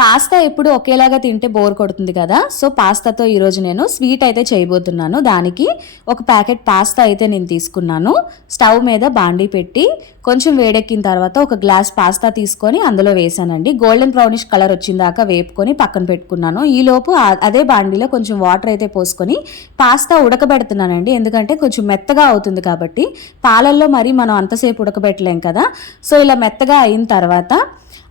Pasta ఎప్పుడు ఒకేలాగా తింటే బోర్ కొడుతుంది కదా. సో పాస్తాతో ఈరోజు నేను స్వీట్ అయితే చేయబోతున్నాను. దానికి ఒక ప్యాకెట్ పాస్తా అయితే నేను తీసుకున్నాను. స్టవ్ మీద బాండీ పెట్టి కొంచెం వేడెక్కిన తర్వాత ఒక గ్లాస్ పాస్తా తీసుకొని అందులో వేసానండి. గోల్డెన్ బ్రౌనిష్ కలర్ వచ్చిందాకా వేపుకొని పక్కన పెట్టుకున్నాను. ఈలోపు అదే బాండీలో కొంచెం వాటర్ అయితే పోసుకొని పాస్తా ఉడకబెడుతున్నానండి. ఎందుకంటే కొంచెం మెత్తగా అవుతుంది కాబట్టి. పాలల్లో మరి మనం అంతసేపు ఉడకబెట్టలేం కదా. సో ఇలా మెత్తగా అయిన తర్వాత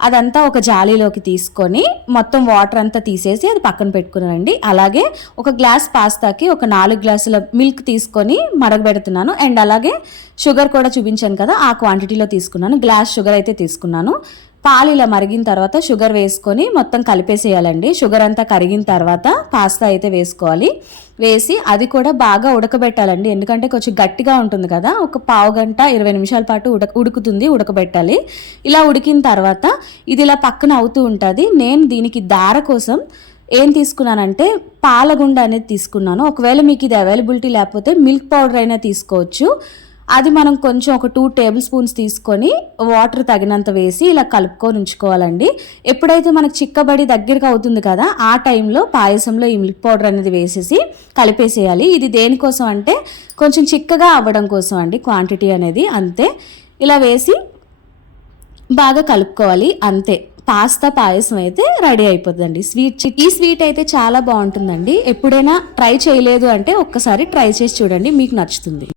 అదంతా ఒక జాలీలోకి తీసుకొని మొత్తం వాటర్ అంతా తీసేసి అది పక్కన పెట్టుకున్నానండి. అలాగే ఒక గ్లాస్ పాస్తాకి ఒక 4 గ్లాసుల మిల్క్ తీసుకొని మరగబెడుతున్నాను. అండ్ అలాగే షుగర్ కూడా చూపించాను కదా, ఆ క్వాంటిటీలో తీసుకున్నాను. గ్లాస్ షుగర్ అయితే తీసుకున్నాను. పాలు ఇలా మరిగిన తర్వాత షుగర్ వేసుకొని మొత్తం కలిపేసేయాలండి. షుగర్ అంతా కరిగిన తర్వాత పాస్తా అయితే వేసుకోవాలి. వేసి అది కూడా బాగా ఉడకబెట్టాలండి. ఎందుకంటే కొంచెం గట్టిగా ఉంటుంది కదా. ఒక పావు గంట 20 నిమిషాల పాటు ఉడకబెట్టాలి. ఇలా ఉడికిన తర్వాత ఇది ఇలా పక్కన అవుతూ ఉంటుంది. నేను దీనికి దార కోసం ఏం తీసుకున్నానంటే పాలగుండ అనేది తీసుకున్నాను. ఒకవేళ మీకు ఇది అవైలబిలిటీ లేకపోతే మిల్క్ పౌడర్ అయినా తీసుకోవచ్చు. అది మనం కొంచెం ఒక 2 టేబుల్ స్పూన్స్ తీసుకొని వాటర్ తగినంత వేసి ఇలా కలుపుకొని ఉంచుకోవాలండి. ఎప్పుడైతే మనకు చిక్కబడి దగ్గరకు అవుతుంది కదా, ఆ టైంలో పాయసంలో ఈ మిల్క్ పౌడర్ అనేది వేసేసి కలిపేసేయాలి. ఇది దేనికోసం అంటే కొంచెం చిక్కగా అవ్వడం కోసం అండి, క్వాంటిటీ అనేది అంతే. ఇలా వేసి బాగా కలుపుకోవాలి అంతే. పాస్తా పాయసం అయితే రెడీ అయిపోతుందండి. ఈ స్వీట్ అయితే చాలా బాగుంటుందండి. ఎప్పుడైనా ట్రై చేయలేదు అంటే ఒక్కసారి ట్రై చేసి చూడండి, మీకు నచ్చుతుంది.